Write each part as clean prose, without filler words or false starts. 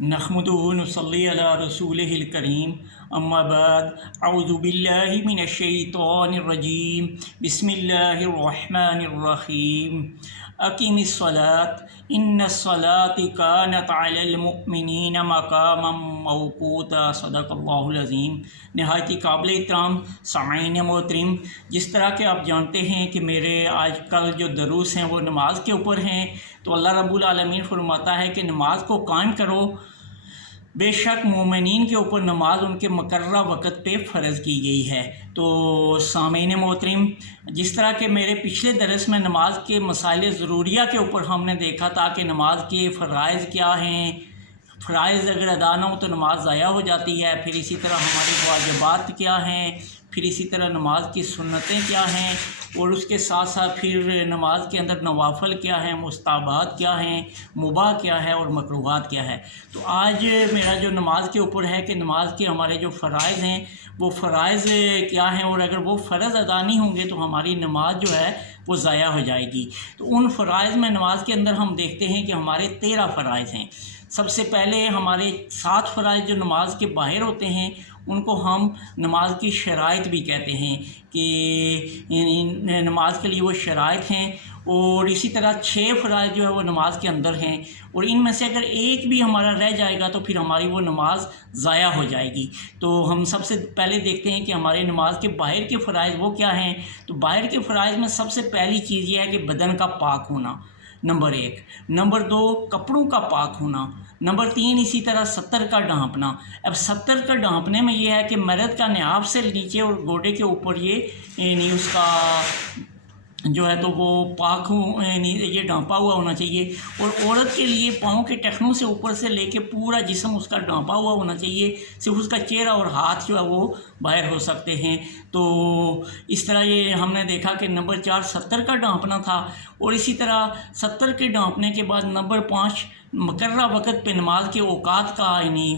نحمده ونصلي على رسوله الكريم اما بعد اعوذ باللہ من الشیطان الرجیم بسم اللہ الرحمن الرحیم اقم الصلاة ان الصلاة كانت علی المؤمنین مقاما موقوتا صدق اللہ العظیم۔ نہایت ہی قابل احترام سامعین محترم، جس طرح کہ آپ جانتے ہیں کہ میرے آج کل جو دروس ہیں وہ نماز کے اوپر ہیں، تو اللہ رب العالمین فرماتا ہے کہ نماز کو قائم کرو، بے شک مومنین کے اوپر نماز ان کے مقررہ وقت پہ فرض کی گئی ہے۔ تو سامعین محترم، جس طرح کہ میرے پچھلے درس میں نماز کے مسائل ضروریہ کے اوپر ہم نے دیکھا تھا کہ نماز کے فرائض کیا ہیں، فرائض اگر ادا نہ ہو تو نماز ضائع ہو جاتی ہے، پھر اسی طرح ہماری واجبات کیا ہیں، پھر اسی طرح نماز کی سنتیں کیا ہیں، اور اس کے ساتھ ساتھ پھر نماز کے اندر نوافل کیا ہیں، مستحبات کیا ہیں، مباح کیا ہے اور مکروہات کیا ہے۔ تو آج میرا جو نماز کے اوپر ہے کہ نماز کے ہمارے جو فرائض ہیں وہ فرائض کیا ہیں، اور اگر وہ فرض ادا نہیں ہوں گے تو ہماری نماز جو ہے وہ ضائع ہو جائے گی۔ تو ان فرائض میں نماز کے اندر ہم دیکھتے ہیں کہ ہمارے 13 فرائض ہیں۔ سب سے پہلے ہمارے 7 فرائض جو نماز کے باہر ہوتے ہیں ان کو ہم نماز کی شرائط بھی کہتے ہیں کہ نماز کے لیے وہ شرائط ہیں، اور اسی طرح 6 فرائض جو ہے وہ نماز کے اندر ہیں، اور ان میں سے اگر ایک بھی ہمارا رہ جائے گا تو پھر ہماری وہ نماز ضائع ہو جائے گی۔ تو ہم سب سے پہلے دیکھتے ہیں کہ ہمارے نماز کے باہر کے فرائض وہ کیا ہیں۔ تو باہر کے فرائض میں سب سے پہلی چیز یہ ہے کہ بدن کا پاک ہونا، نمبر 1۔ نمبر 2 کپڑوں کا پاک ہونا۔ نمبر 3 اسی طرح ستر کا ڈھانپنا۔ اب ستر کا ڈھانپنے میں یہ ہے کہ مرد کا ناف سے نیچے اور گوڑے کے اوپر یعنی اس کا جو ہے تو وہ پاک ہو، یعنی یہ ڈھانپا ہوا ہونا چاہیے، اور عورت کے لیے پاؤں کے ٹخنوں سے اوپر سے لے کے پورا جسم اس کا ڈھانپا ہوا ہونا چاہیے، صرف اس کا چہرہ اور ہاتھ جو ہے وہ باہر ہو سکتے ہیں۔ تو اس طرح یہ ہم نے دیکھا کہ نمبر 4 ستر کا ڈھانپنا تھا، اور اسی طرح ستر کے ڈھانپنے کے بعد نمبر 5 مقررہ وقت پہ نماز کے اوقات کا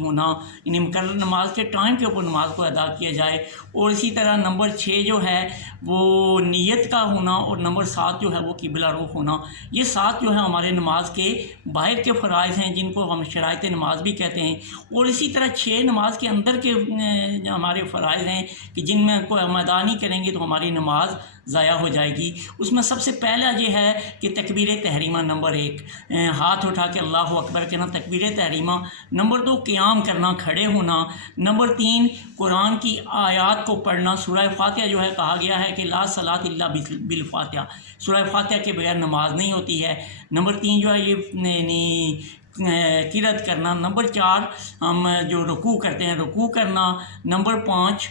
ہونا، یعنی مقررہ نماز کے ٹائم کے اوپر نماز کو ادا کیا جائے، اور اسی طرح نمبر 6 جو ہے وہ نیت کا ہونا، اور نمبر 7 جو ہے وہ قبلہ رخ ہونا۔ یہ 7 جو ہے ہمارے نماز کے باہر کے فرائض ہیں جن کو ہم شرائط نماز بھی کہتے ہیں، اور اسی طرح 6 نماز کے اندر کے ہمارے فرائض ہیں کہ جن میں کوئی ہم ادا نہیں کریں گے تو ہماری نماز ضائع ہو جائے گی۔ اس میں سب سے پہلا یہ ہے کہ تکبیر تحریمہ نمبر 1، ہاتھ اٹھا کے اللہ اکبر کہنا، تکبیر تحریمہ۔ نمبر 2 قیام کرنا، کھڑے ہونا۔ نمبر 3 قرآن کی آیات کو پڑھنا۔ سورہ فاتحہ جو ہے کہا گیا ہے کہ لا صلاۃ الا بالفاتحہ، سورہ فاتحہ کے بغیر نماز نہیں ہوتی ہے۔ نمبر 3 جو ہے یہ قرأت کرنا۔ نمبر 4 ہم جو رکوع کرتے ہیں رکوع کرنا۔ نمبر 5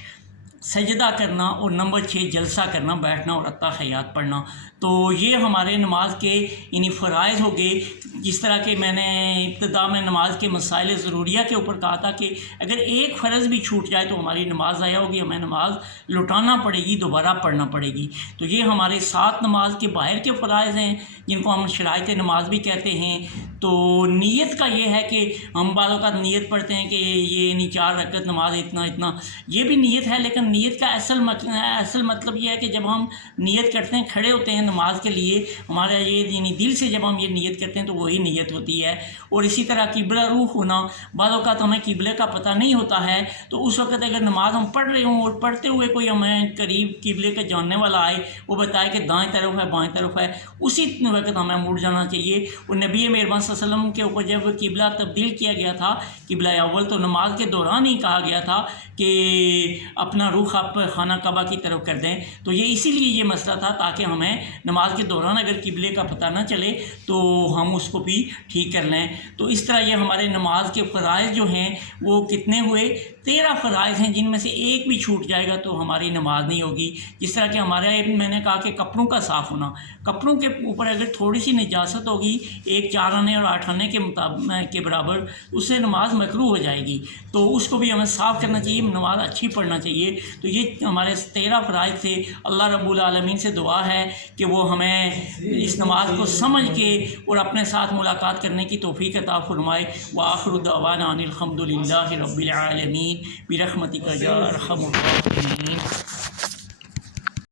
سجدہ کرنا، اور نمبر 6 جلسہ کرنا، بیٹھنا اور اتحیات پڑھنا۔ تو یہ ہمارے نماز کے یعنی فرائض ہو گئے۔ جس طرح کہ میں نے ابتدا میں نماز کے مسائل ضروریہ کے اوپر کہا تھا کہ اگر ایک فرض بھی چھوٹ جائے تو ہماری نماز ضائع ہوگی، ہمیں نماز لوٹانا پڑے گی، دوبارہ پڑھنا پڑے گی۔ تو یہ ہمارے 7 نماز کے باہر کے فرائض ہیں جن کو ہم شرائط نماز بھی کہتے ہیں۔ تو نیت کا یہ ہے کہ ہم بعض اوقات نیت پڑھتے ہیں کہ یہ 4 رکعت نماز اتنا، یہ بھی نیت ہے، لیکن نیت کا اصل مطلب یہ ہے کہ جب ہم نیت کرتے ہیں، کھڑے ہوتے ہیں نماز کے لیے، ہمارا یہ دل سے جب ہم یہ نیت کرتے ہیں تو وہی نیت ہوتی ہے۔ اور اسی طرح قبلہ رخ ہونا۔ بعض اوقات ہمیں قبلے کا پتہ نہیں ہوتا ہے، تو اس وقت اگر نماز ہم پڑھ رہے ہوں اور پڑھتے ہوئے کوئی ہمیں قریب قبلے کے جاننے والا آئے، وہ بتائے کہ دائیں طرف ہے بائیں طرف ہے، اسی وقت ہمیں مڑ جانا چاہیے۔ اور نبی مہربان صلی اللہ علیہ وسلم کے اوپر جب قبلہ تبدیل کیا گیا تھا، قبلہ اول، تو نماز کے دوران ہی کہا گیا تھا کہ اپنا رخ آپ خانہ کعبہ کی طرف کر دیں۔ تو یہ اسی لیے یہ مسئلہ تھا تاکہ ہمیں نماز کے دوران اگر قبلے کا پتہ نہ چلے تو ہم اس کو بھی ٹھیک کر لیں۔ تو اس طرح یہ ہمارے نماز کے فرائض جو ہیں وہ کتنے ہوئے؟ 13 فرائض ہیں، جن میں سے ایک بھی چھوٹ جائے گا تو ہماری نماز نہیں ہوگی۔ جس طرح کہ ہمارے میں نے کہا کہ کپڑوں کا صاف ہونا، کپڑوں کے اوپر اگر تھوڑی سی نجاست ہوگی 1 4 آنے اور 8 آنے کے برابر، اس سے نماز مکروہ ہو جائے گی، تو اس کو بھی ہمیں صاف کرنا چاہیے، نماز اچھی پڑھنا چاہیے۔ تو یہ ہمارے 13 فرائض تھے۔ اللہ رب العالمین سے دعا ہے کہ وہ ہمیں اس نماز کو سمجھ کے اور اپنے ساتھ ملاقات کرنے کی توفیق عطا فرمائے۔ وآخر دعوانا ان الحمد للہ رب العالمین برحمتک یا ارحم الراحمین۔